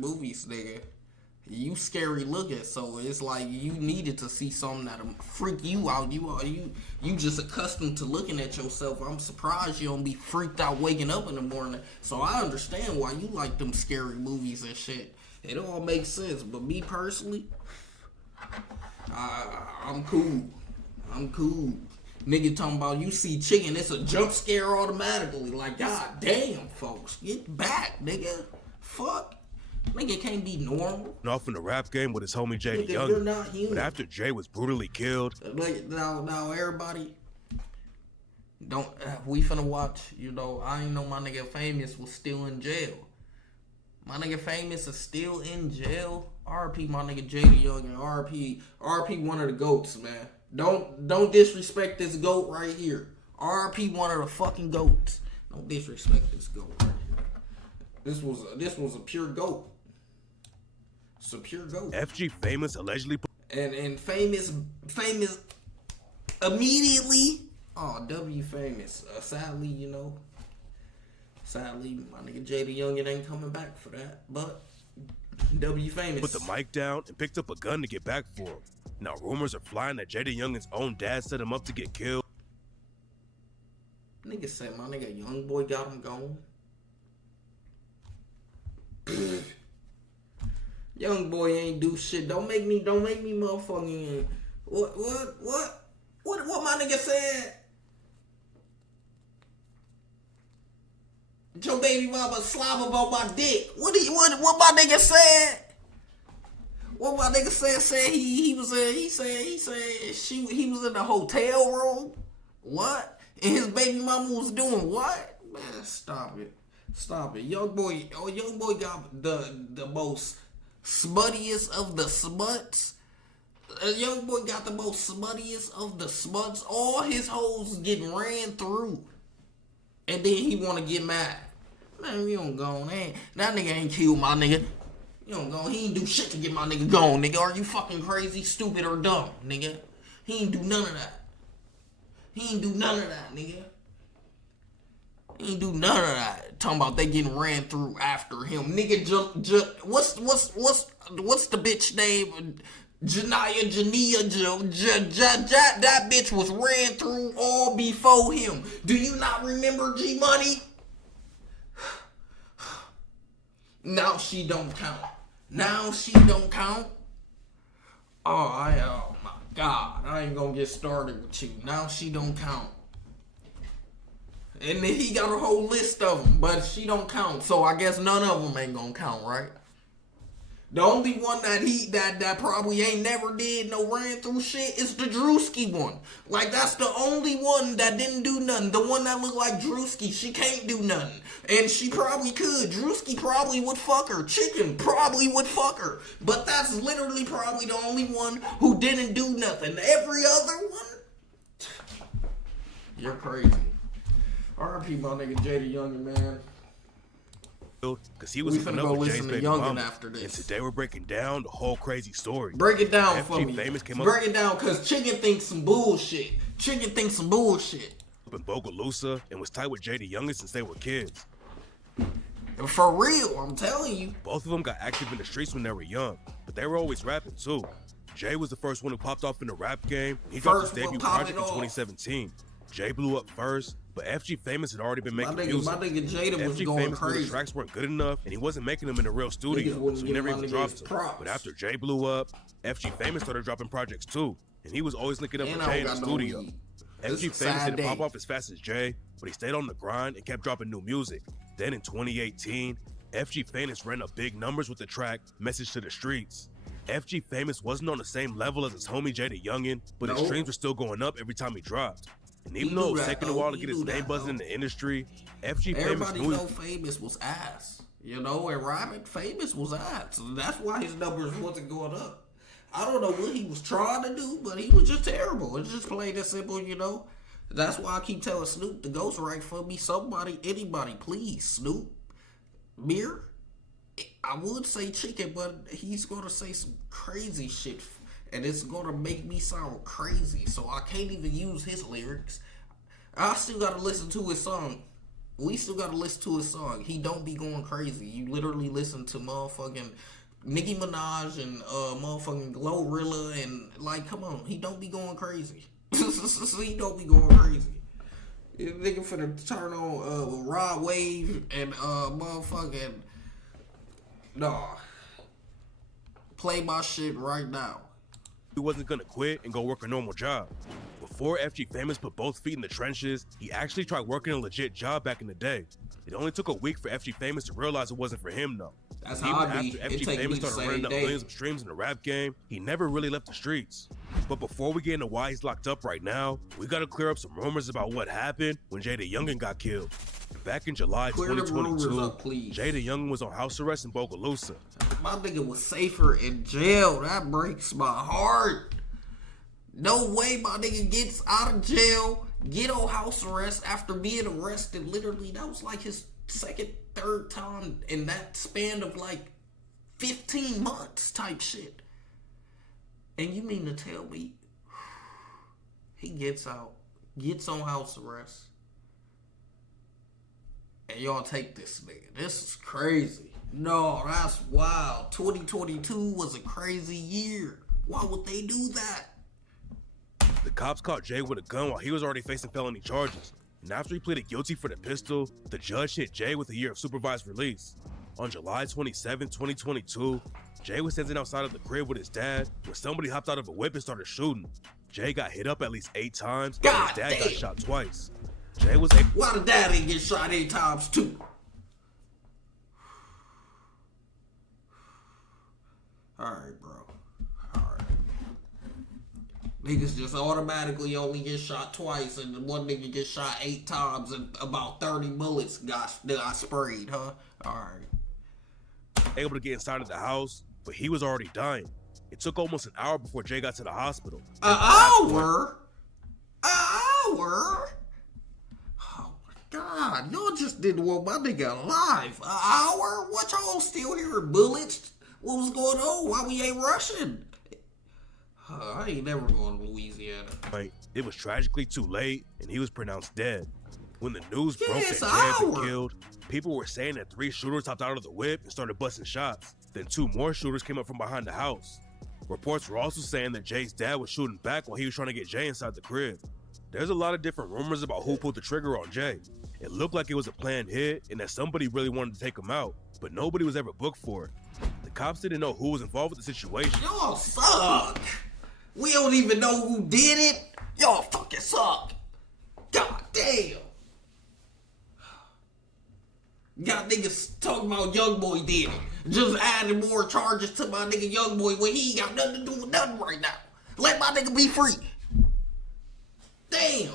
movies, nigga. You scary looking, so it's like you needed to see something that'll freak you out. You just accustomed to looking at yourself. I'm surprised you don't be freaked out waking up in the morning. So I understand why you like them scary movies and shit. It all makes sense. But me personally, I'm cool. I'm cool. Nigga talking about you see chicken, it's a jump scare automatically. Like, god damn, folks. Get back, nigga. Fuck. Nigga can't be normal. Off in the rap game with his homie Nigga, Jaydayoungan. you're not human. But after Jay was brutally killed, Like, now everybody, don't, we finna watch, you know, I ain't know my nigga Famous was still in jail. My nigga Famous is still in jail. RP my nigga Jaydayoungan. RP one of the GOATs, man. Don't disrespect this GOAT right here. RP one of the fucking GOATs. Don't disrespect this GOAT right here. This was a pure GOAT. It's a pure GOAT. FG Famous allegedly And famous immediately. Oh, W Famous. Sadly, you know. Sadly, my nigga Jaydayoungan ain't coming back for that. But W Famous put the mic down and picked up a gun to get back for him. Now rumors are flying that Jaydayoungan's own dad set him up to get killed. Nigga said my nigga young boy got him gone. Young boy ain't do shit. Don't make me motherfucking what my nigga said? Your baby mama slob about my dick. What my nigga said? What my nigga said he was in the hotel room. What? And his baby mama was doing what? Man, stop it. Young boy got the most smuttiest of the smuts. Young boy got the most smuttiest of the smuts. All his hoes getting ran through. And then he wanna get mad. Man, you don't go on. That nigga ain't killed my nigga. You don't go. He ain't do shit to get my nigga gone, nigga. Are you fucking crazy, stupid, or dumb, nigga? He ain't do none of that. Nigga. He ain't do none of that. Talking about they getting ran through after him. Nigga, what's the bitch name? Jania, that bitch was ran through all before him. Do you not remember G Money? Now she don't count. Oh my God. I ain't gonna get started with you. Now she don't count. And then he got a whole list of them, but she don't count. So I guess none of them ain't gonna count, right? The only one that probably ain't never did no ran through shit is the Drewski one. Like, that's the only one that didn't do nothing. The one that looked like Drewski, she can't do nothing. And she probably could. Drewski probably would fuck her. Chicken probably would fuck her. But that's literally probably the only one who didn't do nothing. Every other one? You're crazy. R.I.P. my nigga Jaydayoungan, man. Because he was finna go listen to Youngin after this. And today we're breaking down the whole crazy story. Break it down FG for me. Famous came Break it down, because Chicken thinks some bullshit. Up in Bogalusa and was tight with Jaydayoungan since they were kids. For real, I'm telling you. Both of them got active in the streets when they were young, but they were always rapping too. Jay was the first one who popped off in the rap game. He dropped his debut project in 2017. Jay blew up first, but FG Famous had already been making music. My nigga Jada was FG going Famous crazy. The tracks weren't good enough, and he wasn't making them in a real studio, so he never even dropped them. But after Jay blew up, FG Famous started dropping projects too, and he was always linking up with Jay in the studio. FG Famous didn't pop off as fast as Jay, but he stayed on the grind and kept dropping new music. Then in 2018, FG Famous ran up big numbers with the track Message to the Streets. FG Famous wasn't on the same level as his homie Jaydayoungan, but his streams were still going up every time he dropped. And even though it was taking a while to get his name buzzing in the industry, FG Famous knew Famous was ass. You know, and Robert Famous was ass. So that's why his numbers wasn't going up. I don't know what he was trying to do, but he was just terrible. It's just plain and simple, you know. That's why I keep telling Snoop to ghostwrite for me. Somebody, anybody, please, Snoop. Beer? I would say Chicken, but he's going to say some crazy shit. And it's going to make me sound crazy. So I can't even use his lyrics. I still got to listen to his song. We still gotta listen to his song. He don't be going crazy. You literally listen to motherfucking Nicki Minaj and motherfucking Glorilla and like, come on, he don't be going crazy. He don't be going crazy. Nigga finna turn on Rod Wave and motherfucking nah. Play my shit right now. He wasn't gonna quit and go work a normal job. Before FG Famous put both feet in the trenches, he actually tried working a legit job back in the day. It only took a week for FG Famous to realize it wasn't for him though. That's Even how I be. after FG Famous started running up millions of streams in the rap game, he never really left the streets. But before we get into why he's locked up right now, we gotta clear up some rumors about what happened when Jaydayoungan got killed. Back in July 2022, Jaydayoungan was on house arrest in Bogalusa. My nigga was safer in jail. That breaks my heart. No way my nigga gets out of jail, get on house arrest after being arrested. Literally, that was like his second, third time in that span of like 15 months type shit. And you mean to tell me he gets out, gets on house arrest, and y'all take this nigga? This is crazy. No, that's wild. 2022 was a crazy year. Why would they do that? The cops caught Jay with a gun while he was already facing felony charges. And after he pleaded guilty for the pistol, the judge hit Jay with a year of supervised release. On July 27, 2022, Jay was standing outside of the crib with his dad when somebody hopped out of a whip and started shooting. Jay got hit up at least 8 times, and his dad got shot twice. Jay was able— Why the dad ain't get shot 8 times too? Alright, bro. Alright. Niggas just automatically only get shot twice, and one nigga get shot 8 times, and about 30 bullets got sprayed, huh? Alright. Able to get inside of the house, but he was already dying. It took almost an hour before Jay got to the hospital. An hour? An hour? Oh my God, y'all just didn't want my nigga alive. An hour? What, y'all still hearing bullets? What was going on? Why we ain't rushing? I ain't never going to Louisiana. It was tragically too late, and he was pronounced dead. When the news broke that Jay had been killed, people were saying that 3 shooters hopped out of the whip and started busting shots. Then 2 more shooters came up from behind the house. Reports were also saying that Jay's dad was shooting back while he was trying to get Jay inside the crib. There's a lot of different rumors about who pulled the trigger on Jay. It looked like it was a planned hit and that somebody really wanted to take him out, but nobody was ever booked for it. The cops didn't know who was involved with the situation. Y'all suck. We don't even know who did it. Y'all fucking suck. God damn. Got niggas talking about Youngboy did it. Just adding more charges to my nigga Youngboy when he ain't got nothing to do with nothing right now. Let my nigga be free. Damn.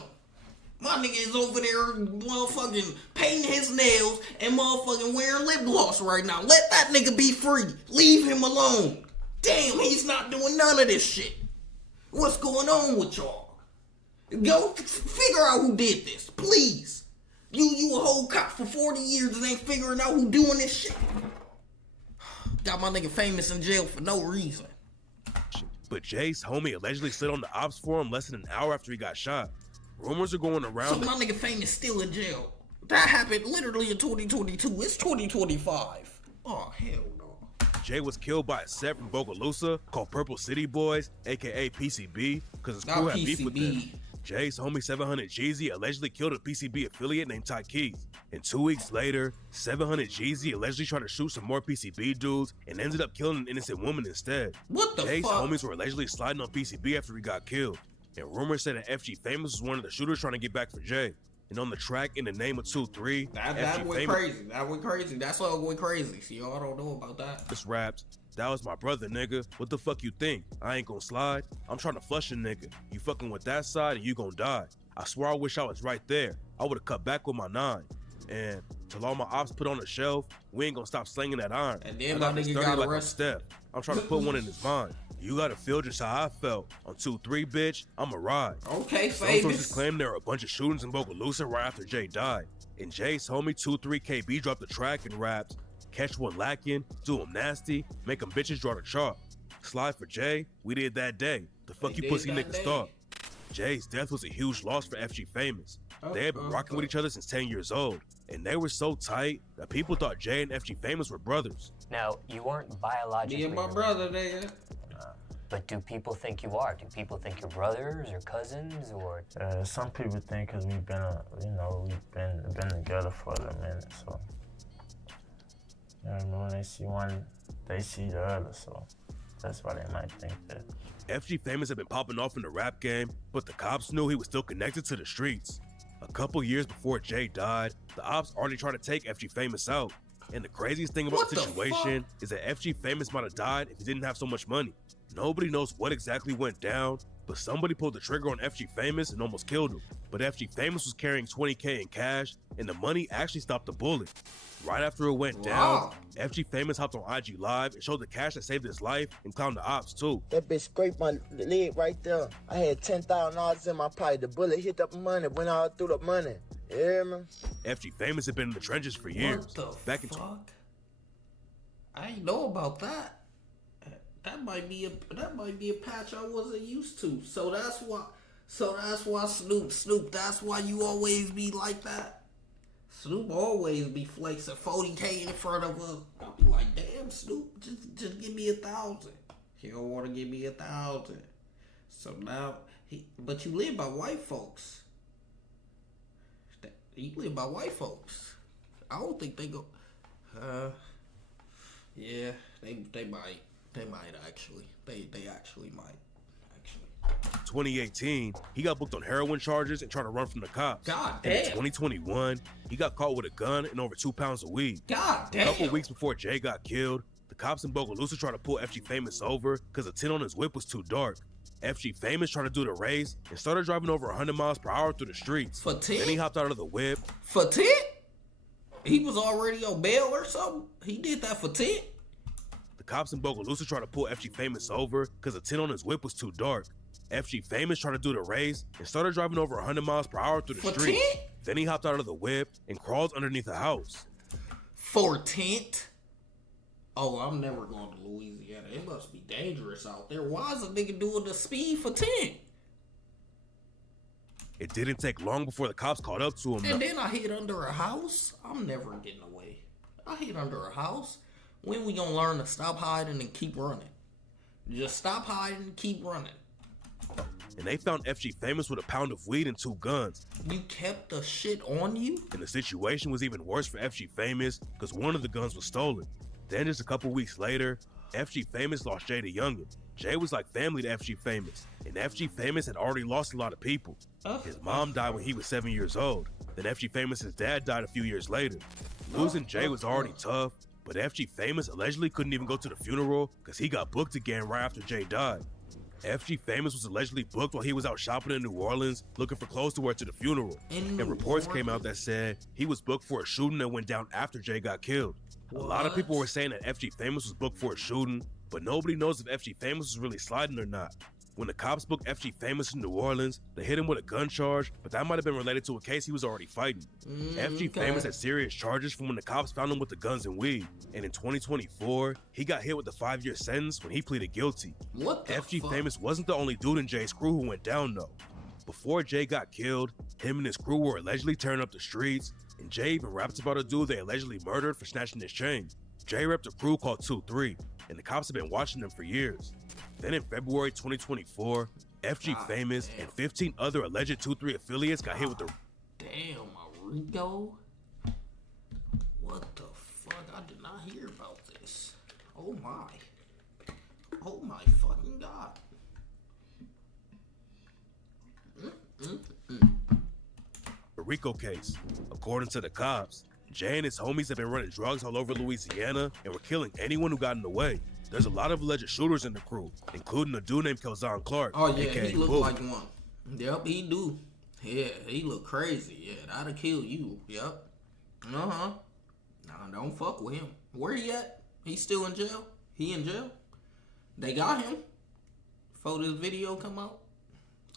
My nigga is over there motherfucking painting his nails and motherfucking wearing lip gloss right now. Let that nigga be free. Leave him alone. Damn, he's not doing none of this shit. What's going on with y'all? Go figure out who did this, please. You a whole cop for 40 years and ain't figuring out who doing this shit. Got my nigga Famous in jail for no reason. But Jay's homie allegedly slid on the ops for him less than an hour after he got shot. Rumors are going around. So my nigga Famous still in jail. That happened literally in 2022. It's 2025. Oh, hell no. Jay was killed by a set from Bogalusa called Purple City Boys, aka PCB, because his crew had beef with them. Jay's homie 700 Jeezy allegedly killed a PCB affiliate named Ty Keith. And 2 weeks later, 700 Jeezy allegedly tried to shoot some more PCB dudes and ended up killing an innocent woman instead. What the fuck? Jay's homies were allegedly sliding on PCB after he got killed. And rumors said that FG Famous was one of the shooters trying to get back for Jay. And on the track In the Name of 2-3, that went crazy. That went crazy. That song went crazy. See, y'all don't know about that. This raps, "That was my brother, nigga. What the fuck you think? I ain't gonna slide. I'm trying to flush a nigga. You fucking with that side and you gonna die. I swear I wish I was right there. I would've cut back with my 9. And till all my ops put on the shelf, we ain't gonna stop slinging that iron. And then my nigga got arrested. I'm trying to put one in his mind. You gotta feel just how I felt. On 2-3, bitch, I'ma ride." Okay, Some Famous. sources claim there were a bunch of shootings in Bogalusa right after Jay died. And Jay's homie 2-3 KB dropped the track and rapped, "Catch one lacking, do him nasty, make them bitches draw the chalk. Slide for Jay, we did that day. The fuck you pussy niggas thought." Jay's death was a huge loss for FG Famous. They had been rocking with each other since 10 years old. and they were so tight that people thought Jay and FG Famous were brothers. Now, you weren't biologically Me and my brother, nigga. But do people think you are? Do people think you're brothers or cousins or? Some people think because we've been, we've been together for a minute, so. When they see one, they see the other, so that's why they might think that. FG Famous had been popping off in the rap game, but the cops knew he was still connected to the streets. A couple years before Jay died, the ops already tried to take FG Famous out. And the craziest thing about the situation is that FG Famous might have died if he didn't have so much money. Nobody knows what exactly went down, but somebody pulled the trigger on FG Famous and almost killed him. But FG Famous was carrying $20K in cash, and the money actually stopped the bullet. Right after it went down, FG Famous hopped on IG Live and showed the cash that saved his life and clowned the ops too. That bitch scraped my leg right there. I had $10,000 in my pocket. The bullet hit the money, went all through the money. You hear me? FG Famous had been in the trenches for years. What the fuck? I ain't know about that. That might be a patch I wasn't used to. So that's why Snoop, that's why you always be like that. Snoop always be flexing 40K in front of us. I'll be like, damn, Snoop, just give me 1,000. He don't want to give me 1,000. So now but you live by white folks. You live by white folks. I don't think they go. Yeah, they might. They might actually. They actually might. 2018, he got booked on heroin charges and tried to run from the cops. God damn. And in 2021, he got caught with a gun and over 2 pounds of weed. God damn. A couple weeks before Jay got killed, the cops in Bogalusa tried to pull FG Famous over because the tint on his whip was too dark. FG Famous tried to do the race and started driving over 100 miles per hour through the streets. For tint? Then he hopped out of the whip. For tint? He was already on bail or something? He did that for tint? The cops in Bogalusa tried to pull FG Famous over because the tint on his whip was too dark. FG Famous tried to do the race and started driving over 100 miles per hour through the streets. Tint? Then he hopped out of the whip and crawled underneath a house. For tint? Oh, I'm never going to Louisiana. It must be dangerous out there. Why is a nigga doing the speed for tint? It didn't take long before the cops caught up to him. And then I hid under a house? I'm never getting away. I hid under a house? When we gonna learn to stop hiding and keep running? Just stop hiding and keep running. And they found FG Famous with a pound of weed and 2 guns. You kept the shit on you? And the situation was even worse for FG Famous because one of the guns was stolen. Then just a couple weeks later, FG Famous lost Jaydayoungan. Jay was like family to FG Famous, and FG Famous had already lost a lot of people. His mom died when he was 7 years old. Then FG Famous's dad died a few years later. Losing Jay was already tough, but FG Famous allegedly couldn't even go to the funeral because he got booked again right after Jay died. FG Famous was allegedly booked while he was out shopping in New Orleans looking for clothes to wear to the funeral. And reports came out that said he was booked for a shooting that went down after Jay got killed. A lot of people were saying that FG Famous was booked for a shooting, but nobody knows if FG Famous was really sliding or not. When the cops booked FG Famous in New Orleans, they hit him with a gun charge, but that might have been related to a case he was already fighting. FG Famous had serious charges from when the cops found him with the guns and weed. And in 2024, he got hit with a 5-year sentence when he pleaded guilty. What the FG fuck? Famous wasn't the only dude in Jay's crew who went down though. Before Jay got killed, him and his crew were allegedly tearing up the streets, and Jay even rapped about a dude they allegedly murdered for snatching his chain. Jay repped a crew called 2-3, and the cops have been watching them for years. Then in February 2024, FG Famous and 15 other alleged 2-3 affiliates got hit with the... Damn, a Rico? What the fuck? I did not hear about this. Oh my. Oh my fucking god. The Rico case. According to the cops, Jay and his homies have been running drugs all over Louisiana and were killing anyone who got in the way. There's a lot of alleged shooters in the crew, including a dude named Kelzon Clark. Oh yeah, aka he look Boo. like one. Yep, he do. Yeah, he look crazy. Yeah, that'll kill you. Yep. Nah, don't fuck with him. Where he at? He still in jail? He in jail? They got him before this video come out?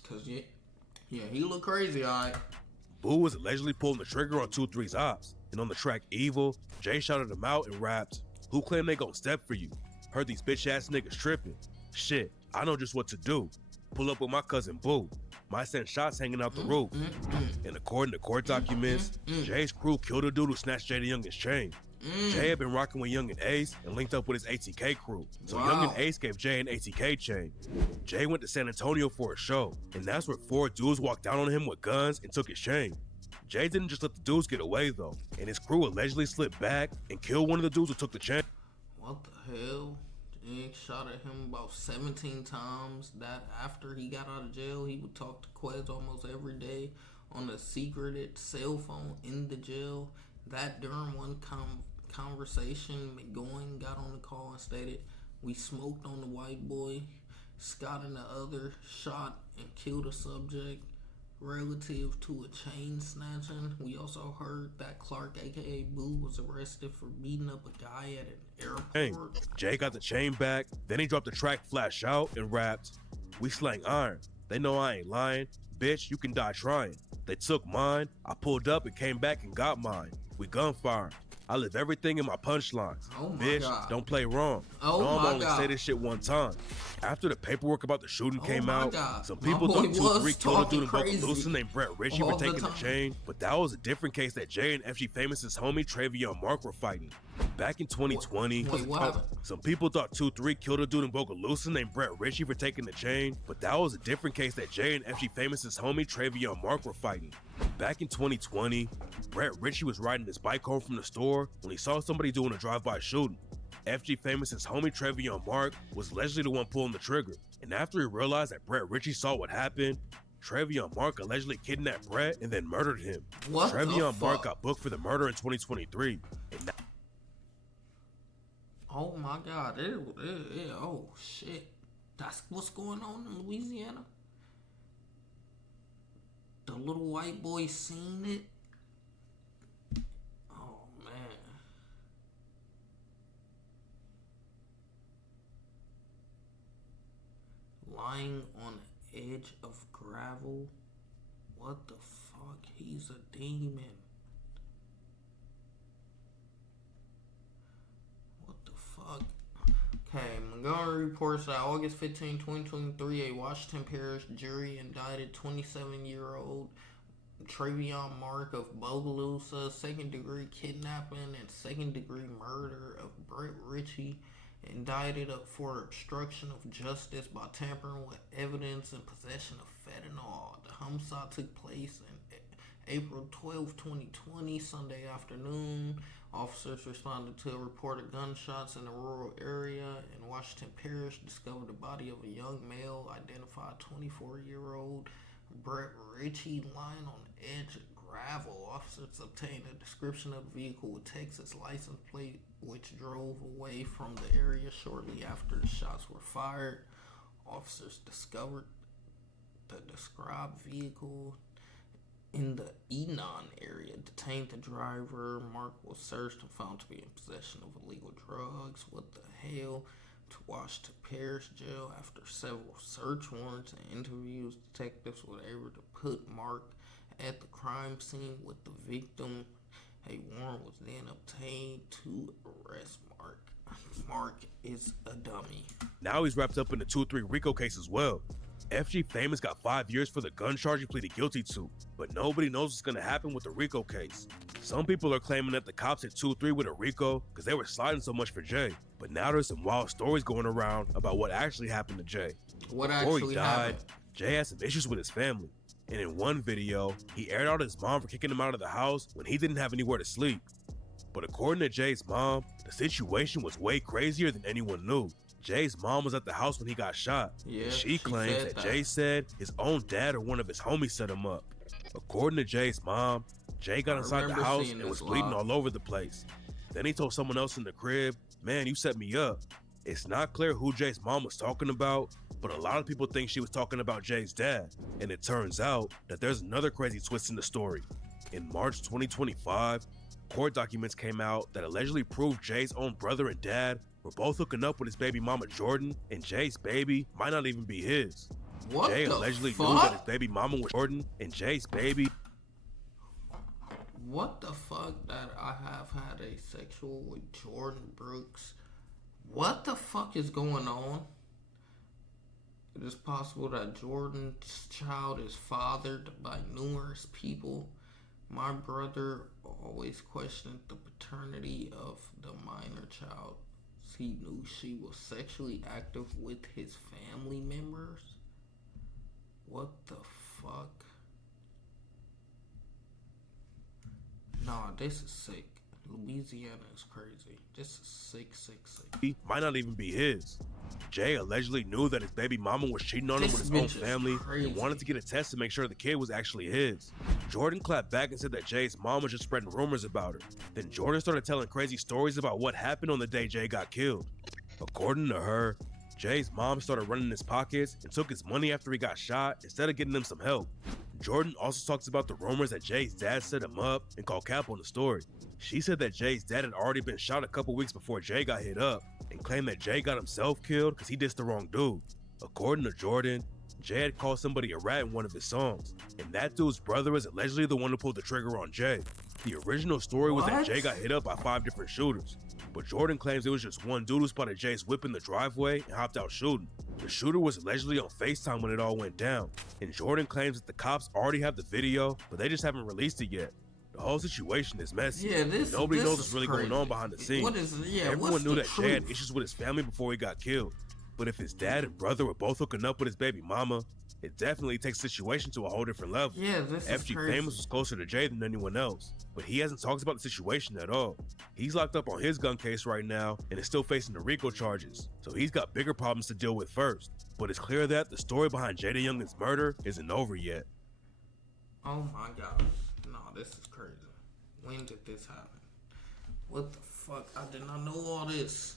Cause yeah, he look crazy, alright. Boo was allegedly pulling the trigger on 2-3's ops, and on the track Evil, Jay shouted him out and rapped, "Who claim they gon' step for you? Heard these bitch ass niggas tripping. Shit, I know just what to do." pull up with my cousin Boo. Might send shots hanging out the roof. And according to court documents, Jay's crew killed a dude who snatched Jaydayoungan's chain. Jay had been rocking with Young and Ace and linked up with his ATK crew. So Young and Ace gave Jay an ATK chain. Jay went to San Antonio for a show, and that's where 4 dudes walked down on him with guns and took his chain. Jay didn't just let the dudes get away though, and his crew allegedly slipped back and killed one of the dudes who took the chain. What the hell? Jay shot at him about 17 times. That after he got out of jail, he would talk to Quez almost every day on a secreted cell phone in the jail. That during one conversation, McGowan got on the call and stated, "We smoked on the white boy. Scott and the other shot and killed a subject relative to a chain snatching." We also heard that Clark, aka Boo, was arrested for beating up a guy at an airport. Jay got the chain back, then he dropped the track Flash Out and rapped, "We slang iron. They know I ain't lying. Bitch, you can die trying. They took mine. I pulled up and came back and got mine. We gunfire. I live everything in my punchlines. Oh my Bitch, God. don't play wrong. Oh no, I'm my only God. say this shit one time." After the paperwork about the shooting came my out, God. some My people boy thought 2-3 was killed a dude in talking Bogalusa named Brett Ritchie all for the taking the time. chain, but that was a different case that Jay and FG Famous's homie Travion Mark were fighting. Back in 2020, Wait, what happened? some people thought 2-3 killed a dude in Bogalusa named Brett Ritchie for taking the chain, but that was a different case that Jay and FG Famous's homie Travion Mark were fighting. Back in 2020, Brett Ritchie was riding his bike home from the store when he saw somebody doing a drive-by shooting. FG Famous's homie Travion Mark was allegedly the one pulling the trigger, and after he realized that Brett Ritchie saw what happened, Travion Mark allegedly kidnapped Brett and then murdered him. What the Travion Mark fuck? got booked for the murder in 2023. And Oh my God. Oh shit. That's what's going on in Louisiana? The little white boy seen it? Oh man. Lying on the edge of gravel? What the fuck? He's a demon. What the fuck? Okay, Montgomery reports that August 15, 2023, a Washington Parish jury indicted 27-year-old Travion Mark of Bogalusa, second-degree kidnapping and second-degree murder of Brett Ritchie, indicted for obstruction of justice by tampering with evidence and possession of fentanyl. The homicide took place in April 12, 2020, Sunday afternoon. Officers responded to a report of gunshots in a rural area in Washington Parish, discovered the body of a young male, identified 24-year-old Brett Ritchie, lying on the edge of gravel. Officers obtained a description of the vehicle with Texas license plate, which drove away from the area shortly after the shots were fired. Officers discovered the described vehicle in the Enon area, detained the driver. Mark was searched and found to be in possession of illegal drugs. What the hell? To Washington Parish Jail. After several search warrants and interviews, detectives were able to put Mark at the crime scene with the victim. A warrant was then obtained to arrest Mark. Mark is a dummy. now he's wrapped up in the 2-3 RICO case as well. FG Famous got 5 years for the gun charge he pleaded guilty to, but nobody knows what's gonna happen with the RICO case. Some people are claiming that the cops hit 2-3 with a RICO because they were sliding so much for Jay, but now there's some wild stories going around about what actually happened to Jay. What Before actually he died, happened? Jay had some issues with his family, and in one video, he aired out his mom for kicking him out of the house when he didn't have anywhere to sleep. But according to Jay's mom, the situation was way crazier than anyone knew. Jay's mom was at the house when he got shot. Yeah, And she she claims said that that. Jay said his own dad or one of his homies set him up. According to Jay's mom, Jay got I inside the remember house seeing and was this bleeding live. all over the place. Then he told someone else in the crib, "Man, you set me up." It's not clear who Jay's mom was talking about, but a lot of people think she was talking about Jay's dad. And it turns out that there's another crazy twist in the story. In March 2025, court documents came out that allegedly proved Jay's own brother and dad were both hooking up with his baby mama Jordan, and Jay's baby might not even be his. What Jay the allegedly fuck? knew that his baby mama was Jordan, and Jay's baby. What the fuck that I have had a sexual with Jordan Brooks? What the fuck is going on? It is possible that Jordan's child is fathered by numerous people. My brother always questioned the paternity of the minor child. He knew she was sexually active with his family members. What the fuck? Nah, this is sick. Louisiana is crazy. This is sick. He might not even be his. Jay allegedly knew that his baby mama was cheating on him with his own family and wanted to get a test to make sure the kid was actually his. Jordan clapped back and said that Jay's mom was just spreading rumors about her. Then Jordan started telling crazy stories about what happened on the day Jay got killed. According to her, Jay's mom started running his pockets and took his money after he got shot instead of getting him some help. Jordan also talks about the rumors that Jay's dad set him up and called cap on the story. She said that Jay's dad had already been shot a couple weeks before Jay got hit up and claimed that Jay got himself killed because he dissed the wrong dude. According to Jordan, Jay had called somebody a rat in one of his songs, and that dude's brother is allegedly the one who pulled the trigger on Jay. The original story was that Jay got hit up by 5 different shooters, but Jordan claims it was just one dude who spotted Jay's whip in the driveway and hopped out shooting. The shooter was allegedly on FaceTime when it all went down, and Jordan claims that the cops already have the video, but they just haven't released it yet. The whole situation is messy. Yeah, Nobody knows what's really crazy. going on behind the scenes. Everyone knew that Jay had issues with his family before he got killed. But if his dad and brother were both hooking up with his baby mama, it definitely takes the situation to a whole different level. Yeah, this FG is crazy. Famous was closer to Jay than anyone else, but he hasn't talked about the situation at all. He's locked up on his gun case right now and is still facing the RICO charges, so he's got bigger problems to deal with first. But it's clear that the story behind Jaydayoungan's murder isn't over yet. Oh my god. No, this is crazy. When did this happen? What the fuck? I did not know all this.